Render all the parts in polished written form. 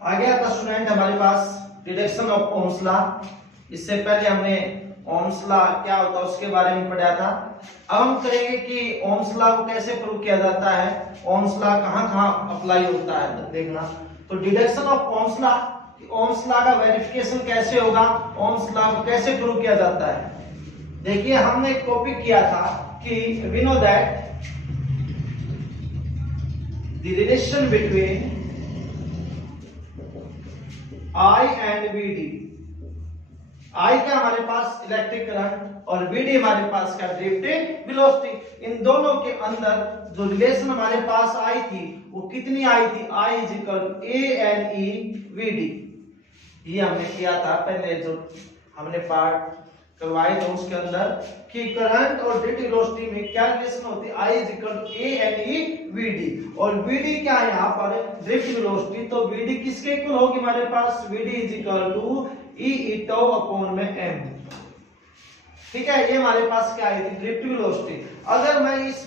आगे आता स्टूडेंट हमारे पास डिडक्शन ऑफ ओम्स लॉ। इससे पहले हमने ओम्स लॉ क्या होता है उसके बारे में पढ़ा था। अब हम करेंगे कि ओम्स लॉ को कैसे प्रूव किया जाता है, ओम्स लॉ कहां-कहां अप्लाई होता है देखना। तो deduction of Ohm's law, Ohm's law का वेरिफिकेशन कैसे होगा, ओम्स लॉ को कैसे प्रूव किया जाता है। देखिए हमने एक टॉपिक किया था कि we know that the relation between I and VD। I क्या हमारे पास इलेक्ट्रिक करंट और VD हमारे पास क्या ड्रिफ्टिंग वेलोसिटी। इन दोनों के अंदर जो रिलेशन हमारे पास आई थी वो कितनी आई थी, I ANE VD। ये हमने किया था पहले जो हमने पार्ट करवाए थे उसके अंदर कि करंट और ड्रिफ्ट वेलोसिटी में क्या रिलेशन होती है, I ANE VD। और VD क्या है यहाँ पर ड्रिफ्ट वेलोसिटी, तो VD किसके इक्वल होगी हमारे पास, VD E tau अपॉन में m। ठीक है, ये हमारे पास क्या आई थी ड्रिफ्ट वेलोसिटी। अगर मैं इस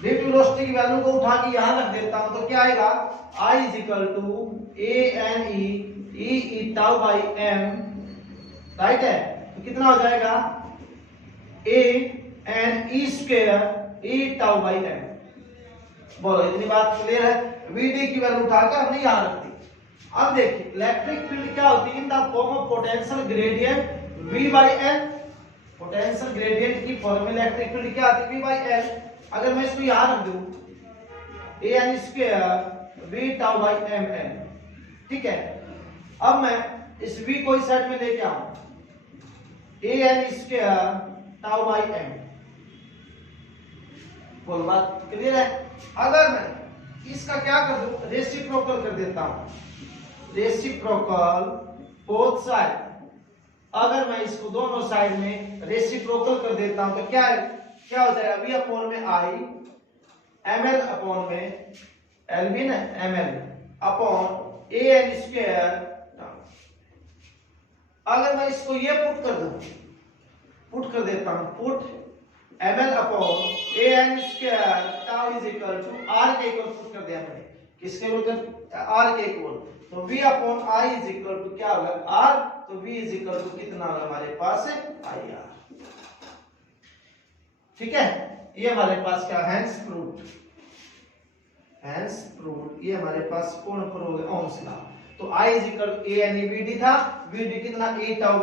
ड्रिफ्ट वेलोसिटी की वैल्यू को उठा के यहां रख देता हूं तो क्या आएगा, I ANE E tau by m, right है। तो कितना हो जाएगा ANE square E tau by m। बोलो इतनी बात क्लियर है। VD की वैल्यू उठा के हमने यहां रख दी। अब देखिए इलेक्ट्रिक फील्ड क्या होती है in the form of potential gradient V by L। Potential gradient की फॉर्म में इलेक्ट्रिक फील्ड क्या आती है V by L। अगर मैं इसको यहां रख दूं AN square V tau by mn, ठीक है। अब मैं इस V को इस साइड में लेके आऊं, AN square tau by m। बोल बात क्लियर है। अगर मैं इसका क्या कर दूं, रेसिप्रोकल कर देता हूं, रेसिप्रोकल बोथ साइड। अगर मैं इसको दोनों साइड में रेसिप्रोकल कर देता हूं तो क्या हो जाएगा, V अपॉन में I ml अपॉन में LV ना ml अपॉन AN स्क्वायर। अगर मैं इसको ये पुट कर देता हूं, put ml upon AN square tau is equal to R के इक्वल पुट कर दिया मैंने, किसके इक्वल, R के इक्वल। तो V upon I is equal to क्या होगा R, तो V इज इक्वल टू कितना होगा हमारे पास है IR। ठीक है, ये हमारे पास क्या हैंस प्रूव्ड, ये हमारे पास कौन प्रूव है, ओम्स लॉ। तो I is equal to ANE VD था, VD कितना E टाउ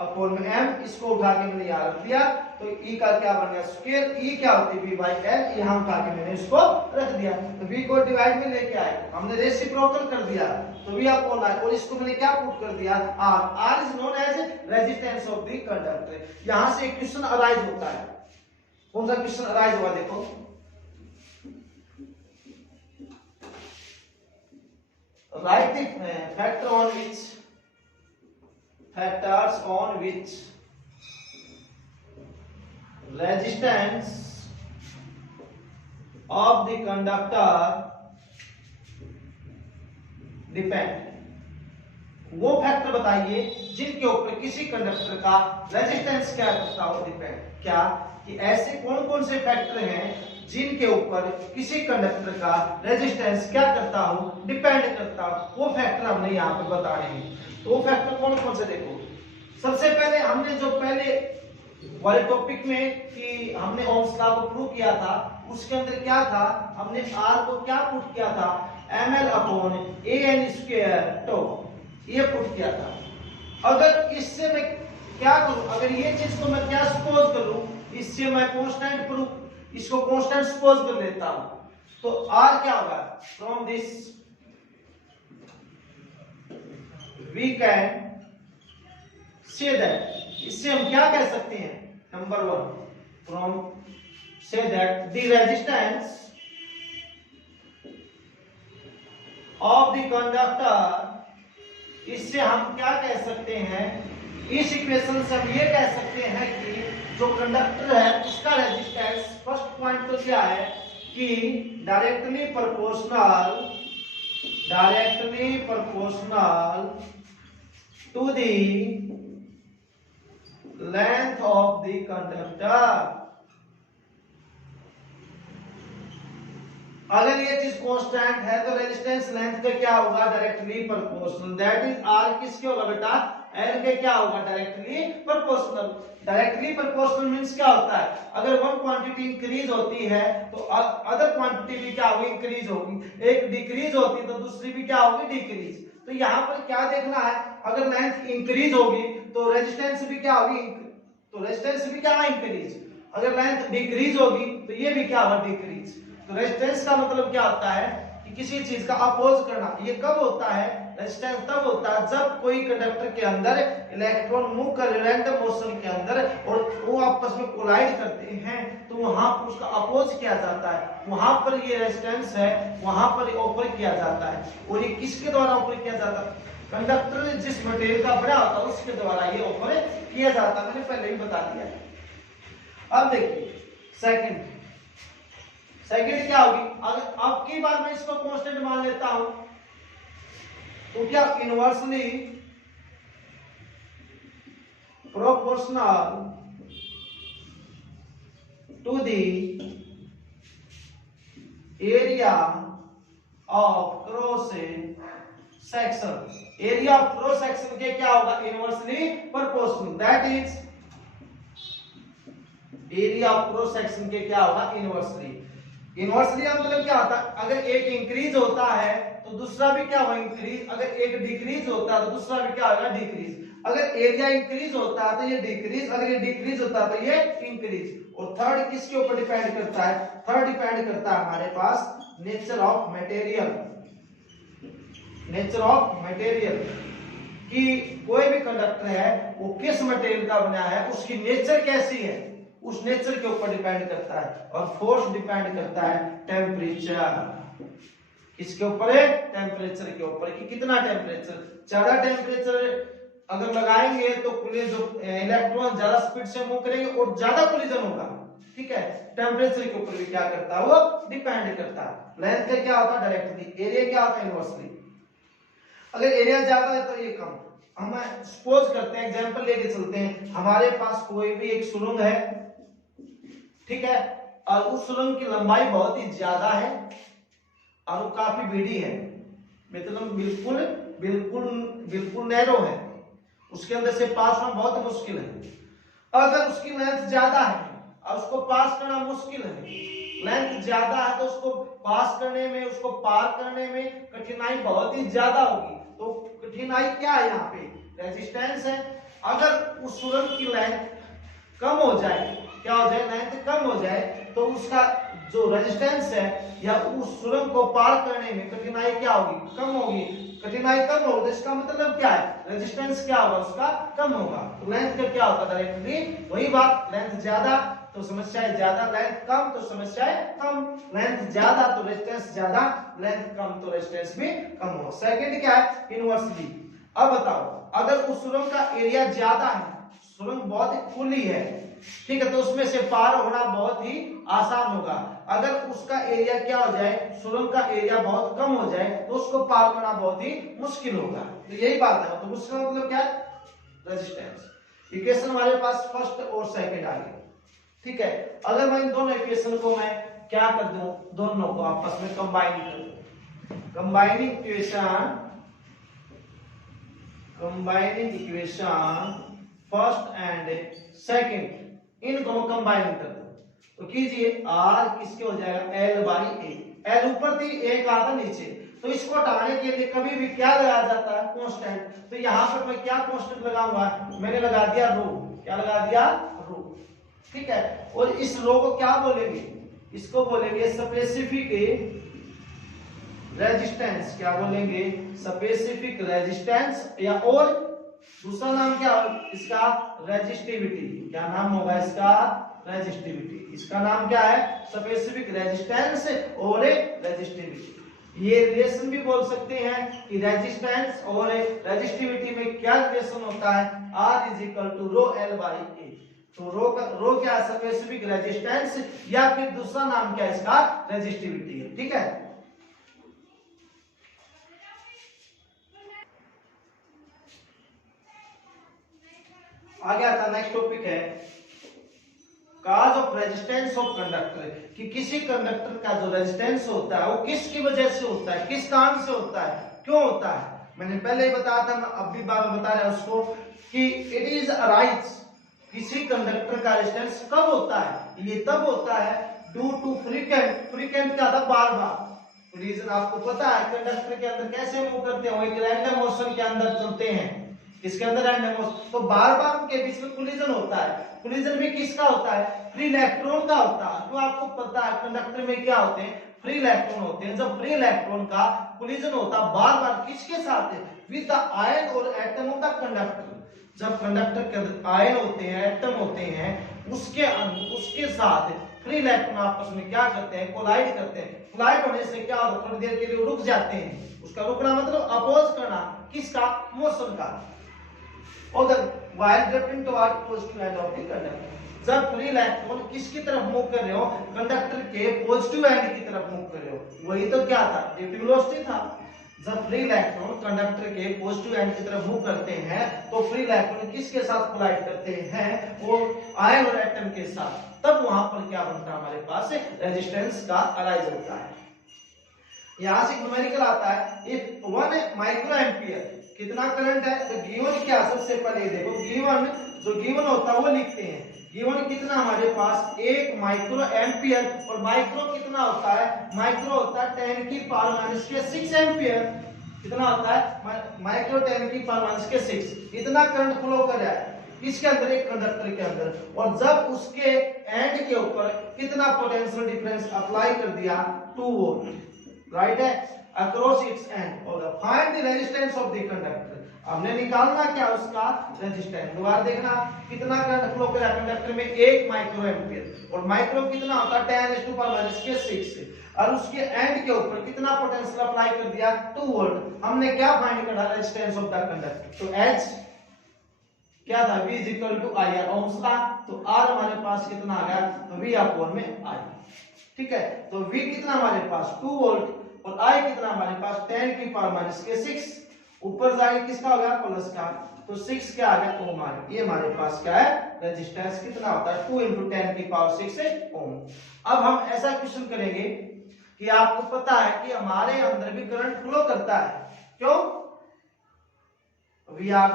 अपॉन में m, इसको उठा के मैंने यहां रख दिया तो E का क्या बन गया स्क्वायर, E क्या होती है V by L, यहां उठा के मैंने इसको रख दिया। तो V को डिवाइड में लेके आए, हमने रेसिप्रोकल कर दिया तो V अपॉन I, और इसको मैंने क्या पुट कर दिया R is known as resistance of the conductor. यहां से एक क्वेश्चन अराइज होता है, कौन सा क्वेश्चन अराइज हुआ देखो, write the factors on which resistance of the conductor depend। वो फैक्टर बताइए जिनके ऊपर किसी कंडक्टर का रेजिस्टेंस क्या करता हो, डिपेंड। क्या कि ऐसे कौन कौन से फैक्टर हैं जिनके ऊपर किसी कंडक्टर का रेजिस्टेंस क्या करता हो, डिपेंड करता हो, वो फैक्टर हमने यहाँ पे बताने हैं। तो वो फैक्टर कौन कौन से देखो, सबसे पहले हमने जो पहले वाले टॉपिक में कि हमने ओम्स लॉ को प्रूव किया था उसके अंदर क्या था, हमने R को क्या पुट किया था, ml upon AN square tau, ये पुट किया था। अगर इससे मैं क्या करूं, अगर ये चीज को मैं क्या सपोज करूं, इससे मैं कांस्टेंट प्रूफ, इसको कांस्टेंट सपोज कर लेता हूं तो R क्या होगा, from this we can say that, इससे हम क्या कह सकते हैं, number one from say that the resistance of the conductor, इससे हम क्या कह सकते हैं, इस इक्वेशन से हम ये कह सकते हैं कि जो कंडक्टर है उसका रेजिस्टेंस, फर्स्ट पॉइंट तो क्या है कि directly proportional to the length of the conductor. अगर ये चीज कांस्टेंट है तो रेजिस्टेंस लेंथ का क्या होगा, directly proportional. That is R किसके होगा बेटा, एल के क्या होगा, directly proportional. Directly proportional means क्या होता है, अगर वन क्वांटिटी इंक्रीज होती है तो अदर क्वांटिटी भी क्या होगी, इंक्रीज होगी। एक डिक्रीज होती है तो दूसरी भी क्या होगी, डिक्रीज। तो यहाँ पर क्या देखना है, अगर लेंथ इंक्रीज होगी तो रेजिस्टेंस भी क्या होगी, तो रेजिस्टेंस भी क्या है, इंक्रीज। अगर लेंथ डिक्रीज होगी तो ये भी क्या होगा, डिक्रीज। तो रेजिस्टेंस का मतलब क्या होता है कि किसी चीज का अपोज करना। ये कब होता है, रेजिस्टेंस तब होता है जब कोई कंडक्टर के अंदर इलेक्ट्रॉन मूव कर रैंडम मोशन के अंदर और वो आपस में कोलाइड करते हैं, तो वहां पर उसका अपोज किया जाता है, वहां पर ये रेजिस्टेंस है, वहां पर ऑफर किया जाता है। और ये किसके द्वारा ऑफर किया जाता है, कंडक्टर जिस मटेरियल का बना होता है उसके द्वारा ये ऑफर किया जाता है। मैंने पहले ही बता दिया। अब देखिए सेकंड क्या होगी, अगर अब की बार मैं इसको कांस्टेंट मान लेता हूं तो क्या inversely proportional to the area of cross section. Area of cross section के क्या होगा, inversely proportional. That is area of cross section के क्या होगा, इनवर्सली। इनवर्सली का मतलब क्या होता है, अगर एक इंक्रीज होता है तो दूसरा भी क्या होगा, इंक्रीज। अगर एक डिक्रीज होता है तो दूसरा भी क्या होगा, डिक्रीज। अगर एरिया इंक्रीज होता है तो ये डिक्रीज, अगर ये डिक्रीज होता है तो ये इंक्रीज। और थर्ड किसके ऊपर डिपेंड करता है, थर्ड डिपेंड करता है हमारे पास nature of material. Nature of material कि कोई भी कंडक्टर है वो किस मटेरियल का बना है, उसकी नेचर कैसी है, उस नेचर के ऊपर डिपेंड करता है। और फोर्स डिपेंड करता है टेम्परेचर। किसके ऊपर है, टेम्परेचर के ऊपर, कि कितना टेम्परेचर। ज्यादा टेम्परेचर अगर लगाएंगे तो जो इलेक्ट्रॉन ज्यादा स्पीड से मूव करेंगे और ज्यादा कोलिजन होगा। ठीक है, टेम्परेचर के ऊपर भी क्या करता है, वो डिपेंड करता है। लेंथ का क्या होता है, डायरेक्टली। एरिया क्या होता है, इनवर्सली। अगर एरिया ज्यादा है तो ये कम। हम सपोज करते हैं, एग्जांपल लेके चलते हैं, हमारे पास कोई भी एक सुरंग है, ठीक है, और उस सुरंग की लंबाई बहुत ही ज्यादा है और वो काफी बड़ी है, मतलब बिल्कुल बिल्कुल बिल्कुल नैरो है, उसके अंदर से पास होना बहुत मुश्किल है। अगर उसकी लेंथ ज्यादा है और उसको पास करना मुश्किल है, लेंथ ज्यादा है तो उसको पास करने में, उसको पार करने में कठिनाई बहुत ही ज्यादा होगी। तो कठिनाई क्या है, यहाँ पे रेजिस्टेंस है। अगर उस सुरंग की लेंथ कम हो जाए, क्या हो जाए, लेंथ कम हो जाए, तो उसका जो रेजिस्टेंस है या उस सुरंग को पार करने में कठिनाई क्या होगी, कम होगी। कठिनाई कम होगी तो इसका मतलब क्या है, रेजिस्टेंस क्या होगा, उसका कम होगा। तो लेंथ का क्या होगा, डायरेक्टली वही बात। लेंथ ज्यादा तो समस्याएं ज्यादा, लेंथ कम तो समस्याएं कम। लेंथ ज्यादा तो रेजिस्टेंस ज्यादा, लेंथ कम तो रेजिस्टेंस भी कम हो। सेकंड क्या है, इनवर्सली। अब बताओ, अगर उस सुरंग का एरिया ज्यादा है, सुरंग बहुत ही खुली है, ठीक है, तो उसमें से पार होना बहुत ही आसान होगा। अगर उसका एरिया क्या हो जाए, सुरंग का एरिया बहुत कम हो जाए, तो उसको पार करना बहुत ही मुश्किल होगा। तो यही बात है। तो उसका मतलब क्या है, रेजिस्टेंस। इक्वेशन हमारे पास फर्स्ट और सेकंड आ गए, ठीक है। अगर मैं इन दोनों इक्वेशन को मैं क्या कर दूं, दोनों को आपस में कंबाइन कर दूं, combining equation first and second, इनको कंबाइन कर दो तो कीजिए, आर किसके हो जाएगा, एल बाई ए। एल ऊपर थी, ए का था नीचे, तो इसको हटाने के लिए कभी भी क्या लगाया जाता है, कांस्टेंट। तो यहां पर मैं क्या कांस्टेंट लगाऊंगा, मैंने लगा दिया रो। क्या लगा दिया, रो, ठीक है। और इस रो को क्या बोलेंगे, इसको बोलेंगे स्पेसिफिक रेजिस्टेंस। क्या बोलेंगे, स्पेसिफिक रेजिस्टेंस, या और दूसरा नाम क्या है इसका, रेजिस्टिविटी। क्या नाम होगा इसका, रेजिस्टिविटी। इसका नाम क्या है, स्पेसिफिक रेजिस्टेंस और रेजिस्टिविटी। ये रिलेशन भी बोल सकते हैं कि रेजिस्टेंस और रेजिस्टिविटी में क्या रिलेशन होता है, R is equal to rho L by A. तो रो क्या है, स्पेसिफिक रेजिस्टेंस, या फिर दूसरा नाम क्या है इसका, रेजिस्टिविटी है, ठीक है। आगे आता नेक्स्ट टॉपिक है cause of resistance of conductor, कि किसी कंडक्टर का जो रेजिस्टेंस होता है वो किसकी वजह से होता है, किस कारण से होता है, क्यों होता है। मैंने पहले ही बताया था, मैं अब भी बार बता रहा हूं उसको कि इट इज अराइज, किसी कंडक्टर का रेजिस्टेंस कब होता है, ये तब होता है ड्यू टू फ्रीक्वेंट क्या था, बार बार। रीजन आपको पता है कंडक्टर के अंदर कैसे मूव करते हैं, वो एक रैंडम मोशन के अंदर चलते हैं, इसके अंदर रैंडम मोशन, तो बार बार उनके बीच में कोलिजन होता है। कोलिजन भी किसका होता है, फ्री इलेक्ट्रॉन का होता है। तो आपको पता है कंडक्टर में क्या होते हैं, फ्री इलेक्ट्रॉन होते हैं। जब फ्री इलेक्ट्रॉन का कोलिजन होता है बार बार किसके साथ है, विद द आयन और एटम ऑफ द कंडक्टर। जब कंडक्टर के अंदर आयन होते हैं, एटम होते हैं, उसके साथ फ्री इलेक्ट्रॉन आपस में क्या करते हैं, कोलाइड करते हैं। कोलाइड होने से क्या होता है, थोड़ी देर के लिए रुक जाते हैं। उसका रुकना मतलब अपोज करना, किसका, मोशन का। और the while drifting toward positive end of the conductor, जब फ्री इलेक्ट्रॉन किसकी तरफ मूव कर रहे हो, कंडक्टर के पॉजिटिव एंड की तरफ मूव कर रहे हो। वही तो क्या था, ड्रिफ्टिंग वेलोसिटी था। जब फ्री इलेक्ट्रॉन कंडक्टर के पॉजिटिव एंड की तरफ मूव करते हैं तो फ्री इलेक्ट्रॉन किसके साथ कोलाइड करते हैं, वो आयन और एटम के साथ। तब वहां पर क्या बनता है, हमारे पास रेजिस्टेंस का अराइज होता है। यहां से न्यूमेरिकल आता है, इफ 1 माइक्रो एम्पियर, कितना करंट है, तो गिवन क्या, सबसे पहले देखो गिवन, जो गिवन होता है वो लिखते हैं। गिवन कितना हमारे पास 1 माइक्रो एम्पियर, और माइक्रो कितना होता है, माइक्रो होता है 10 की पावर -6 एम्पियर। कितना होता है, माइक्रो 10 की पावर -6। इतना करंट फ्लो कर रहा है इसके अंदर, एक कंडक्टर के अंदर, और जब उसके एंड के ऊपर कितना पोटेंशियल डिफरेंस अप्लाई कर दिया, 2 वोल्ट, राइट है, अक्रॉस इट्स एंड। और find the resistance of the conductor, हमने निकालना क्या, उसका रेजिस्टेंस। दोबारा देखना कितना करंट फ्लो कर रहा है कंडक्टर में, 1 माइक्रो एम्पियर, और माइक्रो कितना होता है 10⁻⁶, और उसके एंड के ऊपर कितना पोटेंशियल अप्लाई कर दिया, 2 वोल्ट। हमने क्या फाइंड करना, रेजिस्टेंस ऑफ द कंडक्टर। तो H क्या था, V = IR, ओम्स का। तो R हमारे पास कितना आ गया, तो V/4 में I, ठीक है। तो V कितना हमारे पास 2 वोल्ट, और I कितना हमारे पास 10 की पावर -6, ऊपर जाके किसका हो गया, प्लस का, तो 6 क्या आ गया, ओम आ गया। ये हमारे पास क्या है, रेजिस्टेंस कितना होता है, 2 × 10 की पावर 6 ओम। अब हम ऐसा क्वेश्चन करेंगे कि आपको पता है कि हमारे अंदर भी करंट फ्लो करता है, क्यों, we are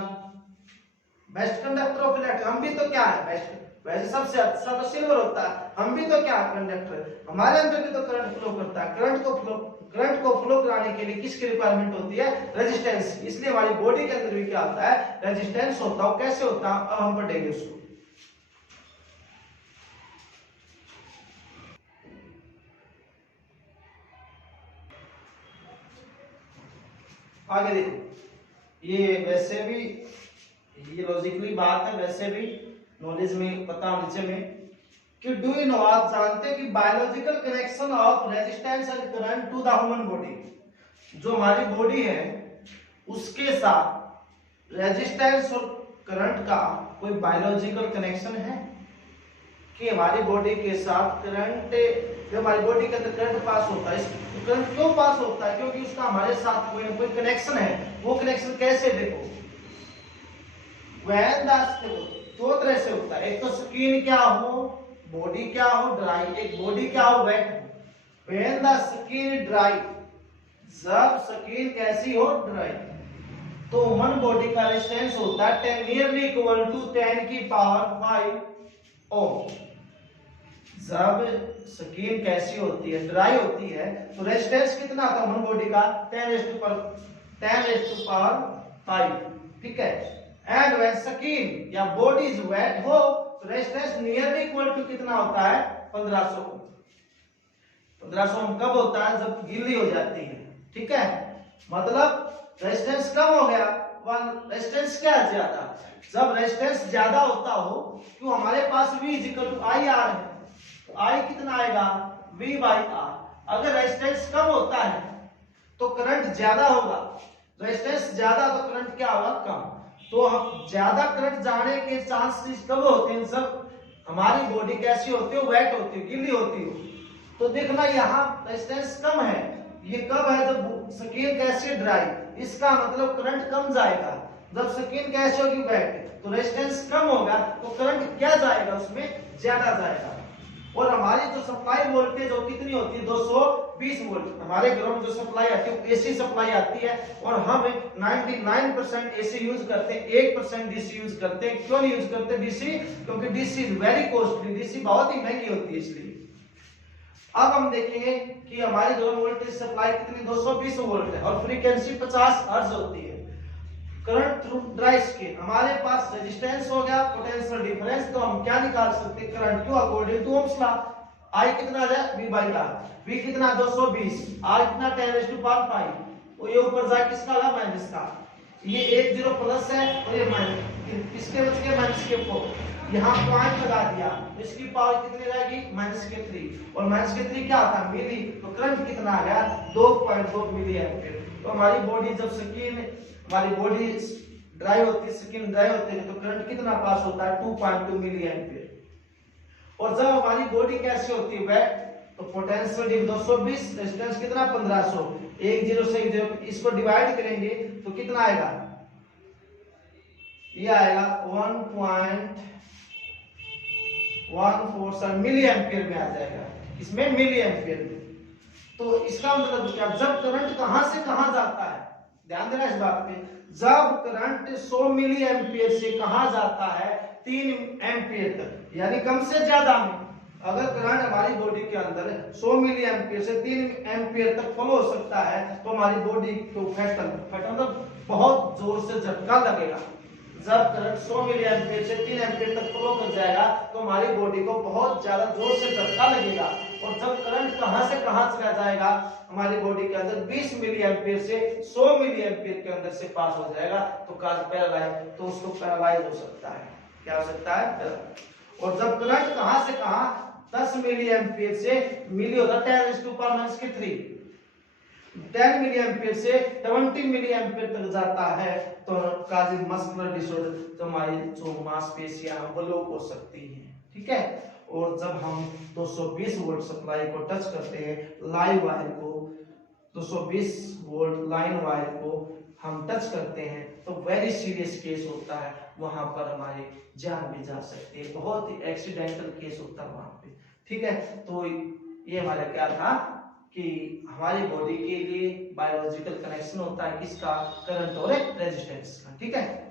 best conductor of electron. हम भी तो क्या है, बेस्ट, वैसे सबसे अच्छा तो सिल्वर होता है, हम भी तो क्या है, कंडक्टर। हमारे अंदर भी तो करंट फ्लो करता है। करंट को फ्लो कराने के लिए किसकी रिक्वायरमेंट होती है, रेजिस्टेंस। इसलिए हमारी बॉडी के अंदर भी क्या होता है, रेजिस्टेंस होता है। कैसे होता है, अब हम पढ़ेंगे उसको। आगे देखो, ये वैसे भी ये लॉजिकली बात है, वैसे भी नॉलेज में पता होने चाहिए कि डू यू नो, आप जानते हैं कि biological connection of resistance and current to the human body, जो हमारी बॉडी है उसके साथ रेजिस्टेंस और करंट का कोई बायोलॉजिकल कनेक्शन है, कि हमारी बॉडी के साथ करंट, जो हमारी बॉडी के अंदर करंट पास होता है, करंट क्यों पास होता है, क्योंकि उसका हमारे साथ कोई कोई कनेक्शन है। वो कनेक्शन कैसे, देखो वैन दास, दो तरह से होता है। एक तो स्किन क्या हो, बॉडी क्या हो ड्राई, एक बॉडी क्या हो वेट हो। व्हेन द स्किन ड्राई, जब स्किन कैसी हो, ड्राई, तो ह्यूमन बॉडी का रेजिस्टेंस होता है 10 की पावर 5 ओम। जब स्किन कैसी होती है, ड्राई होती है, तो रेजिस्टेंस कितना आता है ह्यूमन बॉडी का, 10 की पावर 5, ठीक है। एंड व्हेन स्किन या बॉडी इज वेट हो, तो रेजिस्टेंस नियरली इक्वल टू कितना होता है, 1500 ओम। 1500 ओम कब होता है, जब गीली हो जाती है, ठीक है। मतलब रेजिस्टेंस कम हो गया, रेजिस्टेंस क्या है, ज्यादा। जब रेजिस्टेंस ज्यादा होता हो, क्यों, हमारे पास V = IR है, तो I कितना आएगा, V/R। अगर रेजिस्टेंस कम होता है तो करंट ज्यादा होगा, रेजिस्टेंस ज्यादा तो करंट क्या होगा, कम। तो हम ज्यादा करंट जाने के चांसेस कब होते हैं, जब हमारी बॉडी कैसी होती है, वेट होती है, गीली होती हो। तो देखना यहाँ रेजिस्टेंस कम है, ये कब है, जब स्किन कैसी ड्राई, इसका मतलब करंट कम जाएगा। जब स्किन कैसी होगी, वेट, तो रेजिस्टेंस कम होगा तो करंट क्या जाएगा, उसमें ज्यादा जाएगा। और हमारी जो सप्लाई वोल्टेज वो कितनी होती है, 220 वोल्ट। हमारे घरों में जो सप्लाई आती है एसी सप्लाई आती है, और हम 99% एसी यूज करते हैं, 1% डीसी यूज करते हैं। क्यों यूज करते हैं डीसी? क्योंकि डीसी वेरी कॉस्टली, डीसी बहुत ही महंगी होती है इसलिए। अब हम देखेंगे कि हमारे घरों में वोल्टेज सप्लाई कितनी, 220 वोल्ट है, और फ्रीक्वेंसी 50 हर्ट्ज होती है। करंट थ्रू ड्राई स्केल, हमारे पास रेजिस्टेंस हो गया, पोटेंशियल डिफरेंस, तो हम क्या निकाल सकते हैं, current Q according to Ohm's law. I कितना आ जाए, V बाई आर। V कितना 220, R कितना 10⁵, और ये ऊपर जाए किसका ला, माइनस का। ये 1 0 प्लस है और ये माइनस, किसके बच के, माइनस के 4। यहाँ पॉइंट लगा दिया, इसकी पावर कितनी रहेगी, -3, और -3 क्या होता है, मिली। तो करंट कितना आ गया, 2.2 मिली एम्पीयर। तो हमारी बॉडी जब स्किन, हमारी बॉडी ड्राई होती है, स्किन ड्राई होती है, तो करंट कितना पास होता है, 2.2 मिली एम्पीयर। और जब हमारी बॉडी कैसी होती है, वेट, तो पोटेंशियल डिव 220, रेजिस्टेंस कितना 1500, 1 0 से 0, इसको डिवाइड करेंगे तो कितना आएगा, ये आएगा 1.147 मिली एम्पीयर में आ जाएगा, इसमें मिली एम्पीयर में। तो इसका मतलब क्या, जब करंट कहां से कहां जाता है, ध्यान देना इस बात पे, जब करंट 100 मिली एम्पीयर से कहां जाता है, 3 एम्पीयर तक, यानी कम से ज्यादा में। अगर करंट हमारी बॉडी के अंदर 100 मिली एम्पीयर से 3 एम्पीयर तक फ्लो हो सकता है, तो हमारी बॉडी को फैटल मतलब बहुत जोर से झटका लगेगा। जब करंट 100 मिली एम्पीयर से 3 एम्पीयर तक फ्लो कर जाएगा तो हमारी बॉडी को बहुत ज्यादा जोर से झटका लगेगा। और जब करंट कहां से कहां चला जाएगा, हमारी बॉडी के अंदर 20 मिली एम्पीयर से 100 मिली एम्पीयर के अंदर से पास हो जाएगा, तो काज पैरालाइज, तो उसको पैरालाइज हो सकता है। क्या हो सकता है? और जब करंट कहां से कहां 10 मिली एम्पीयर से, मिली होता है 10⁻³ 10 मिली एम्पीयर से 20 मिली एम्पीयर तक जाता है, तो काजी मस्कुलर डिसऑर्डर, तो हमारी जो मांसपेशियां वो ब्लॉक हो सकती हैं। ठीक है। और जब हम 220 वोल्ट सप्लाई को टच करते हैं, लाइव वायर को, 220 वोल्ट लाइन वायर को हम टच करते हैं, तो वेरी सीरियस केस होता है, वहां पर हमारी जान भी जा सकती है, बहुत ही एक्सीडेंटल केस होता है वहां पे। ठीक है। तो ये हमारा क्या था कि हमारी बॉडी के लिए बायोलॉजिकल कनेक्शन होता है किसका, करंट और रेजिस्टेंस का। ठीक है।